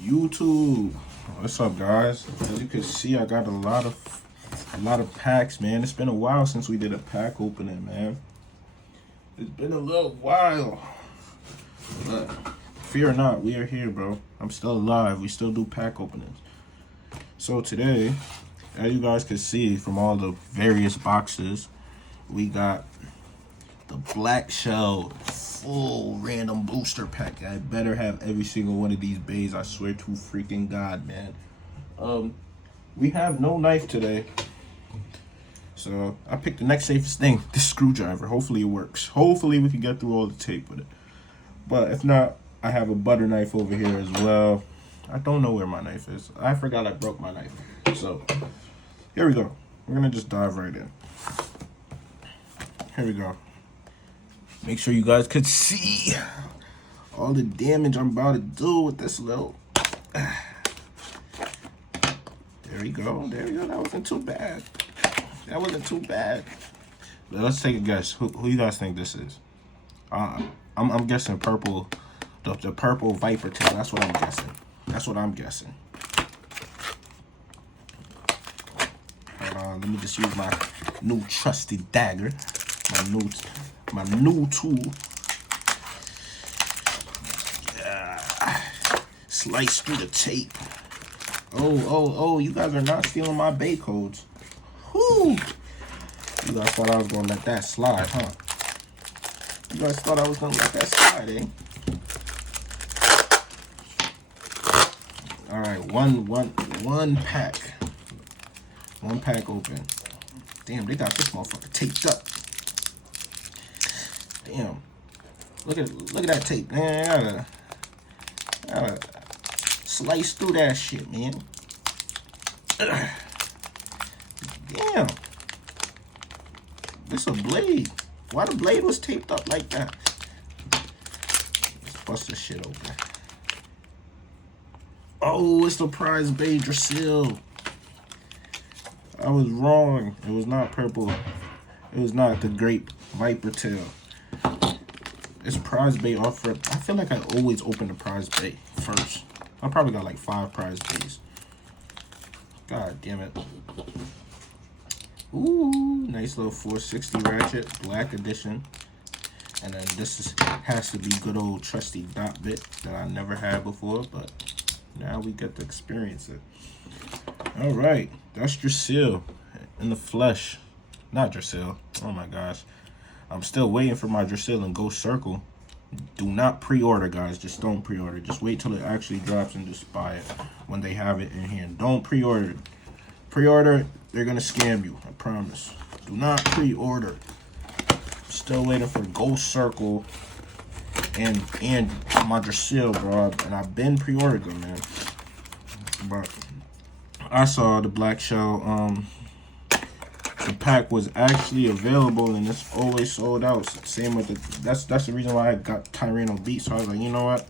YouTube, what's up, guys? As you can see, I got a lot of packs, man. It's been a while since we did a pack opening, man. It's been a little while, but fear not, we are here, bro. I'm still alive. We still do pack openings. So today, as you guys can see from all the various boxes, we got the black shell full random booster pack. I better have every single one of these bays. I swear to freaking God, man. We have no knife today, so I picked the next safest thing, this screwdriver. Hopefully it works. Hopefully we can get through all the tape with it. But if not, I have a butter knife over here as well. I don't know where my knife is. I forgot I broke my knife. So here we go. We're gonna just dive right in. Here we go. Make sure you guys could see all the damage I'm about to do with this little. There we go. There we go. That wasn't too bad. That wasn't too bad. Let's take a guess. Who you guys think this is? I'm guessing purple. The purple viper tail. That's what I'm guessing. That's what I'm guessing. Hold on. Let me just use my new trusty dagger. My new tool. Slice through the tape. Oh, you guys are not stealing my bay codes. Whoo! You guys thought I was gonna let that slide, huh? You guys thought I was gonna let that slide, eh? Alright, one pack. One pack open. Damn, they got this motherfucker taped up. Damn. Look at that tape, man. I gotta slice through that shit, man. Damn. This a blade. Why the blade was taped up like that? Let's bust this shit open. Oh, it's the prize bay Drasil. I was wrong. It was not purple. It was not the grape viper tail. It's prize bay offer. I feel like I always open the prize bay first. I probably got like 5 prize bays. God damn it. Ooh, nice little 460 ratchet, black edition. And then this has to be good old trusty dot bit that I never had before, but now we get to experience it. All right, that's Drasil in the flesh. Not Drasil. Oh my gosh. I'm still waiting for my Drasil in Ghost Circle. Do not pre-order, guys. Just don't pre-order. Just wait till it actually drops and just buy it when they have it in hand. Don't pre-order. Pre-order, they're gonna scam you. I promise. Do not pre-order. Still waiting for Ghost Circle and my Drasil, bro. And I've been pre-ordered them, man. But I saw the black shell. The pack was actually available and it's always sold out. Same with the that's the reason why I got Tyranno beat. So I was like, you know what?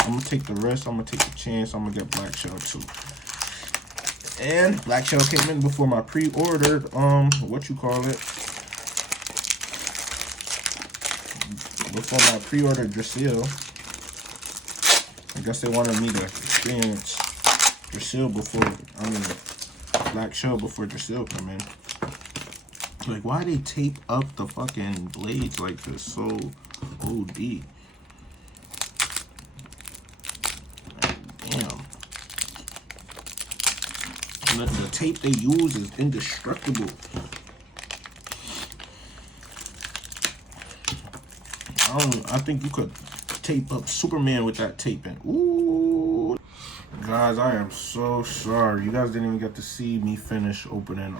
I'm gonna take the risk. I'm gonna take the chance. I'm gonna get black shell too. And black shell came in before my pre-ordered what you call it? Before my pre-ordered Drasil. I guess they wanted me to experience Drasil before black shell before Drasil come in. Like, why they tape up the fucking blades like this? So OD. Damn. The tape they use is indestructible. I think you could tape up Superman with that tape in. Ooh. Guys, I am so sorry. You guys didn't even get to see me finish opening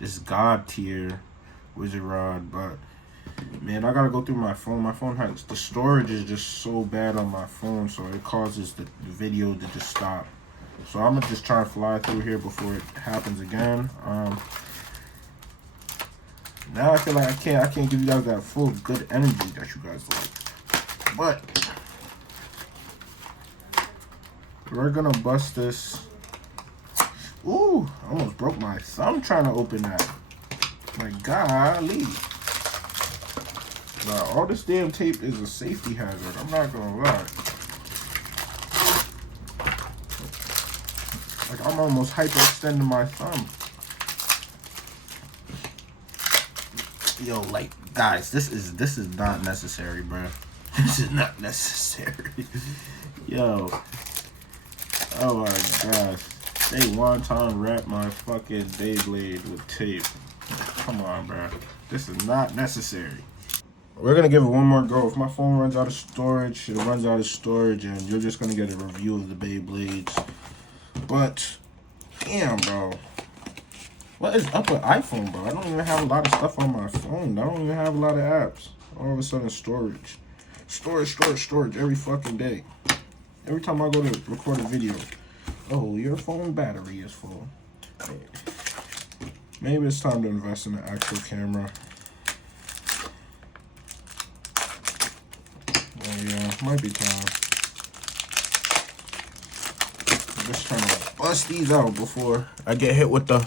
this God tier wizard rod, but man, I gotta go through my phone. My phone has the storage is just so bad on my phone, so it causes the video to just stop. So I'm gonna just try and fly through here before it happens again. Now I feel like I can't give you guys that full good energy that you guys like, but we're gonna bust this. Ooh, I almost broke my thumb trying to open that. My golly. Wow, all this damn tape is a safety hazard. I'm not gonna lie. Like, I'm almost hyperextending my thumb. Yo, like, guys, this is not necessary, bro. This is not necessary. Yo. Oh my gosh. They wonton wrap my fucking Beyblade with tape. Come on, bro. This is not necessary. We're gonna give it one more go. If my phone runs out of storage, it runs out of storage, and you're just gonna get a review of the Beyblades. But, damn, bro. What is up with iPhone, bro? I don't even have a lot of stuff on my phone. I don't even have a lot of apps. All of a sudden, storage. Storage every fucking day. Every time I go to record a video. Oh, your phone battery is full. Maybe it's time to invest in an actual camera. Oh, yeah, might be time. I'm just trying to bust these out before I get hit with the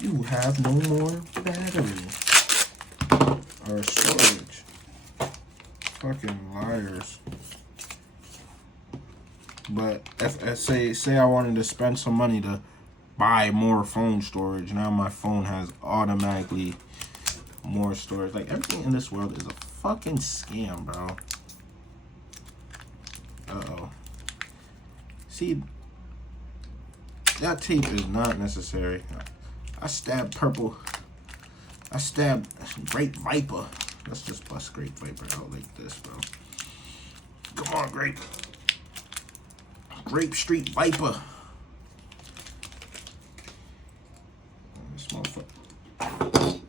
"you have no more battery" or storage. Fucking liars. But if say I wanted to spend some money to buy more phone storage, now my phone has automatically more storage. Like, everything in this world is a fucking scam, bro. Uh-oh. See, that tape is not necessary. I stabbed Grape Viper. Let's just bust Grape Viper out like this, bro. Come on, Grape Street Viper. This motherfucker.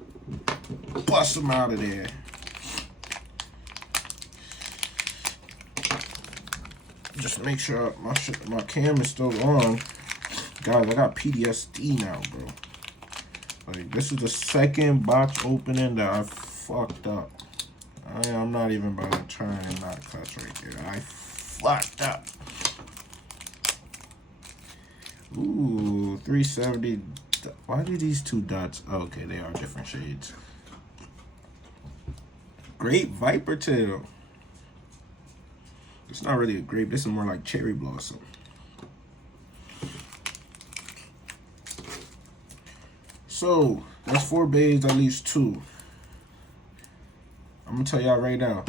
Bust him out of there. Just make sure my camera's still on. Guys, I got PTSD now, bro. Like, this is the second box opening that I fucked up. I'm not even about to try and not cuss right there. I fucked up. Ooh, 370. Why do these two dots? Oh, okay, they are different shades. Grape Viper tail. It's not really a grape. This is more like cherry blossom. So, that's 4 bays, that leaves 2. I'm going to tell y'all right now.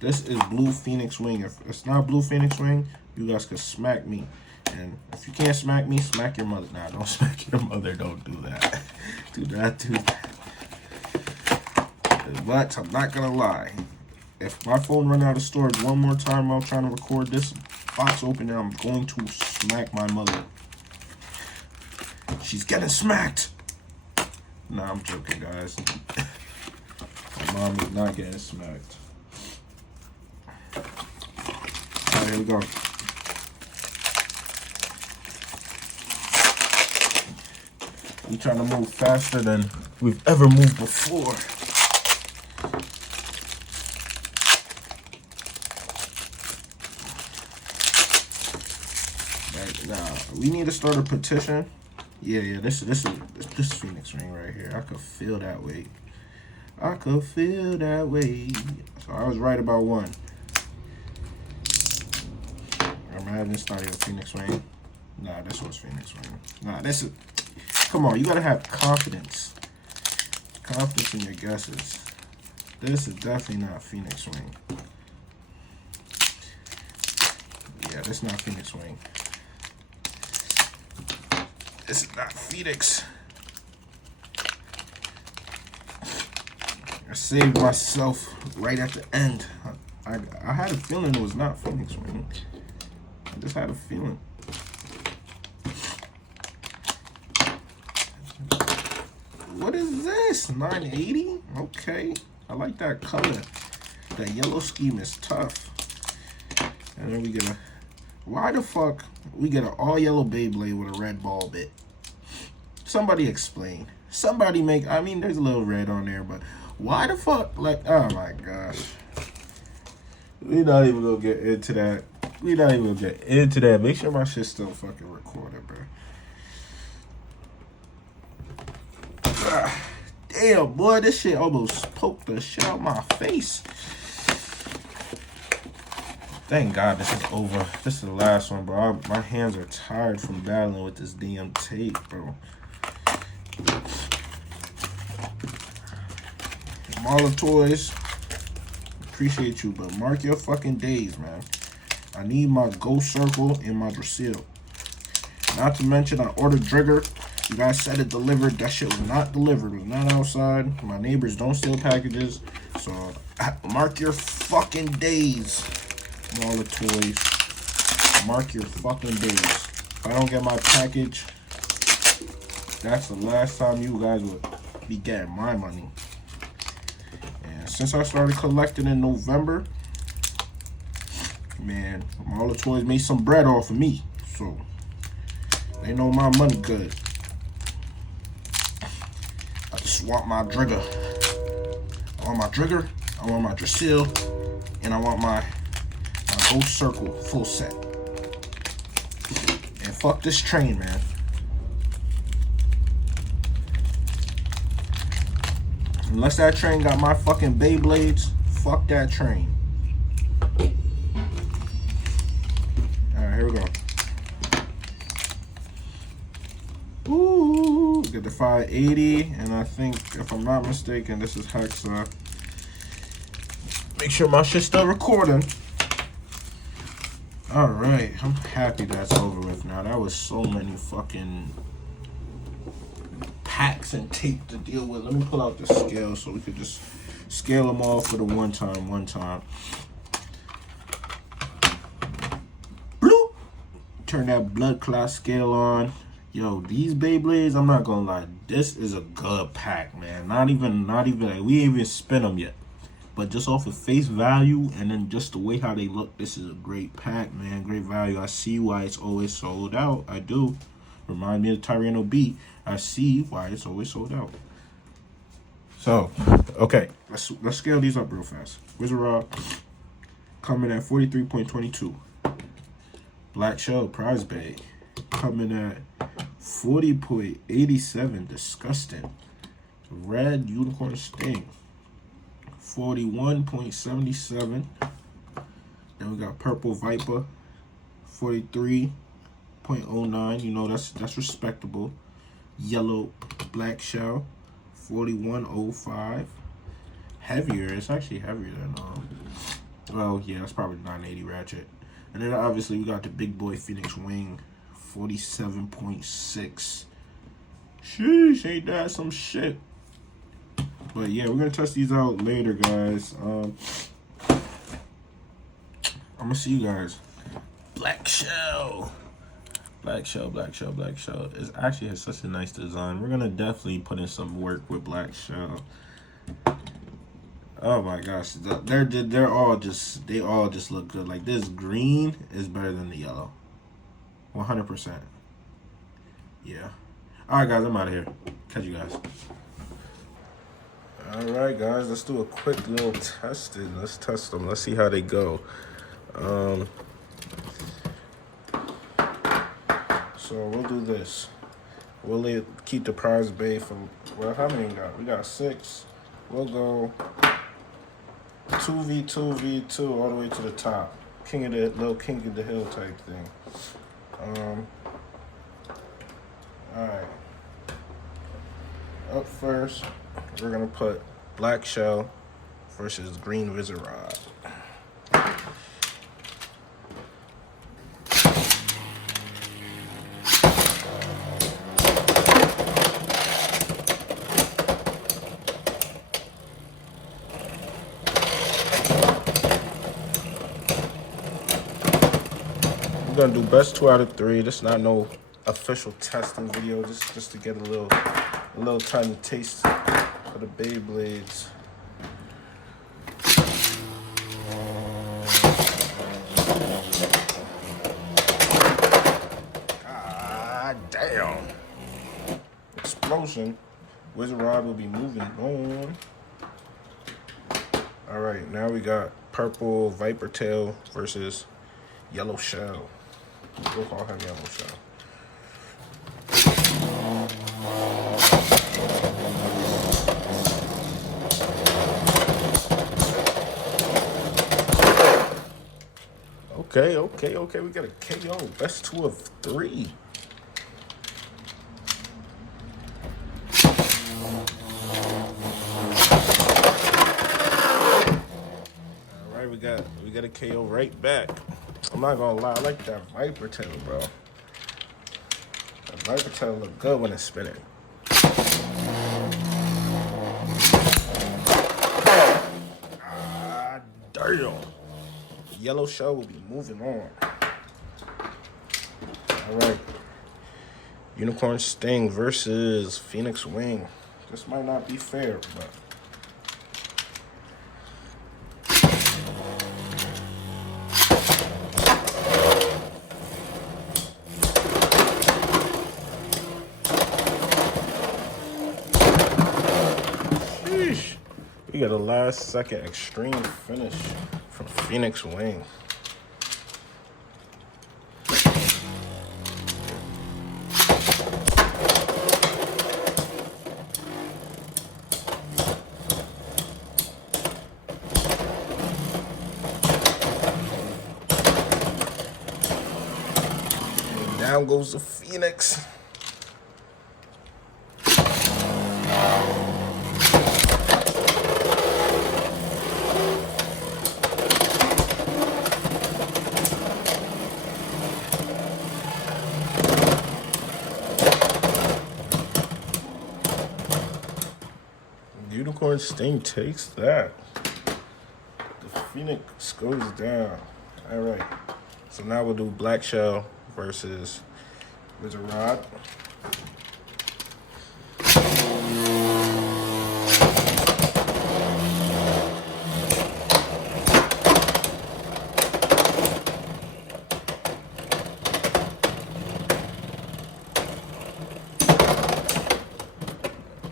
This is Blue Phoenix Wing. If it's not Blue Phoenix Wing, you guys can smack me. And if you can't smack me, smack your mother. Nah, don't smack your mother. Don't do that. Do not do that. But I'm not going to lie. If my phone run out of storage one more time while I'm trying to record this box opening, I'm going to smack my mother. She's getting smacked. Nah, I'm joking, guys. My mom is not getting smacked. Alright, here we go. We trying to move faster than we've ever moved before. Right now, we need to start a petition. Yeah, this is Phoenix Ring right here. I could feel that way. I could feel that way. So I was right about one. Imagine it's not even Phoenix Ring. Nah, this was Phoenix Ring. Nah, this is. Come on, you gotta have confidence. Confidence in your guesses. This is definitely not Phoenix Ring. Yeah, this is not Phoenix Ring. This is not Phoenix. I saved myself right at the end. I had a feeling it was not Phoenix Ring. I just had a feeling. What is this? 980? Okay. I like that color. That yellow scheme is tough. And then we get a... Why the fuck we get an all yellow Beyblade with a red ball bit? Somebody explain. Somebody make... I mean, there's a little red on there, but why the fuck? Like, oh my gosh. We're not even gonna get into that. We're not even gonna get into that. Make sure my shit's still fucking recorded, bro. Damn, boy, this shit almost poked the shit out my face. Thank God this is over. This is the last one, bro. My hands are tired from battling with this damn tape, bro. Marla Toys, appreciate you, but mark your fucking days, man. I need my Ghost Circle and my Drasil. Not to mention, I ordered Trigger. You guys said it delivered. That shit was not delivered. It was not outside. My neighbors don't steal packages. So, mark your fucking days. All the toys. Mark your fucking days. If I don't get my package, that's the last time you guys would be getting my money. And since I started collecting in November, man, all the toys made some bread off of me. So, they know my money good. I just want my Trigger. I want my Trigger, I want my Drasil, and I want my Ghost Circle full set. And fuck this train, man. Unless that train got my fucking Beyblades, fuck that train. Alright, here we go. Ooh, get the 580, and I think, if I'm not mistaken, this is Hexa. Make sure my shit's still recording. Alright, I'm happy that's over with now. That was so many fucking packs and tape to deal with. Let me pull out the scale so we could just scale them all for the one time. Bloop! Turn that blood clot scale on. Yo, these Beyblades, I'm not gonna lie, this is a good pack, man. Not even like, we ain't even spin them yet. But just off of face value and then just the way how they look, this is a great pack, man. Great value. I see why it's always sold out. I do. Remind me of Tyranno B. I see why it's always sold out. So, okay, let's scale these up real fast. Wizard Rod coming at 43.22. Black Shell Prize Bag coming at 40.87. Disgusting. Red Unicorn Sting 41.77. Then we got Purple Viper 43.09. You know, that's respectable. Yellow Black Shell 41.05. Heavier. It's actually heavier than well, yeah, that's probably 980 ratchet. And then obviously we got the big boy Phoenix Wing 47.6. Sheesh, ain't that some shit? But yeah, we're gonna test these out later, guys. I'm gonna see you guys. Black Shell. Black Shell. It actually has such a nice design. We're gonna definitely put in some work with Black Shell. Oh my gosh, they all just look good. Like this green is better than the yellow. 100%. Yeah. All right, guys, I'm out of here. Catch you guys. All right, guys, let's do a quick little testing. Let's test them. Let's see how they go. So we'll do this. We'll keep the prize bay from, well, how many we got? We got 6. We'll go 2v2 all the way to the top. Little king of the hill type thing. All right. Up first, we're gonna put Black Shell versus Green Wizard Rod. We're gonna do best 2 out of 3. This is not no official testing video, just to get a little tiny taste of the Beyblades. Ah, damn! Explosion. Wizard Rod will be moving on. All right, now we got Purple Viper Tail versus Yellow Shell. We'll call him Yellow Shell. Okay. We got a KO. Best 2 of 3. All right, we got a KO right back. I'm not gonna lie, I like that Viper tail, bro. That Viper tail look good when it's spinning. Ah, damn. Yellow shell will be moving on. All right. Unicorn Sting versus Phoenix Wing. This might not be fair, but sheesh. We got a last second extreme finish from Phoenix Wing. Down goes the Phoenix. Unicorn Sting takes that. The Phoenix goes down. All right. So now we'll do Black Shell versus Wizard Rod.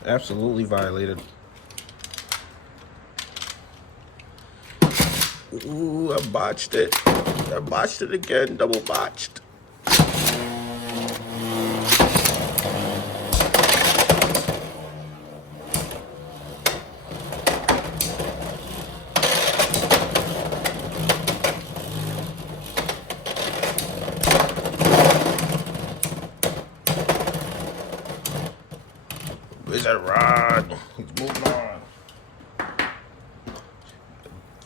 Absolutely violated. Ooh, I botched it. I botched it again. Double botched. Wizard Rod. He's moving on.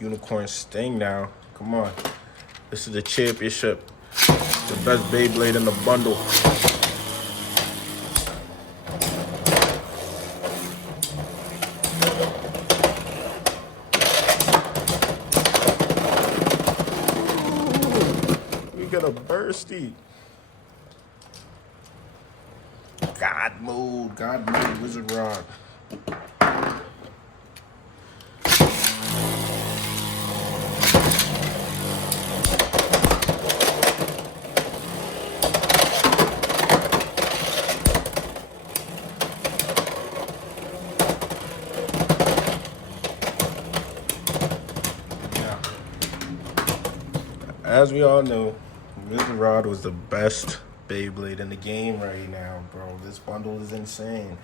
Unicorn Sting now. Come on. This is the championship. The best Beyblade in the bundle. We got a bursty. God mode, Wizard Rod. As we all know, Wizard Rod was the best Beyblade in the game right now, bro. This bundle is insane.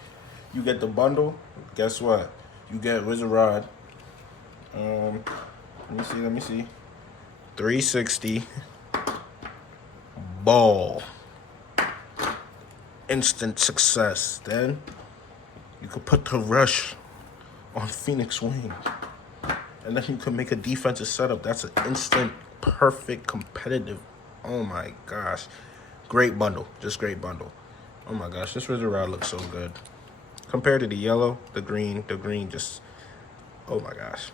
You get the bundle, guess what? You get Wizard Rod. Let me see. 360 ball. Instant success. Then you could put the rush on Phoenix Wing. And then you can make a defensive setup. That's an instant, perfect, competitive. Oh my gosh. Great bundle. Just great bundle. Oh my gosh. This Wizard Rod looks so good. Compared to the yellow, the green just, oh my gosh.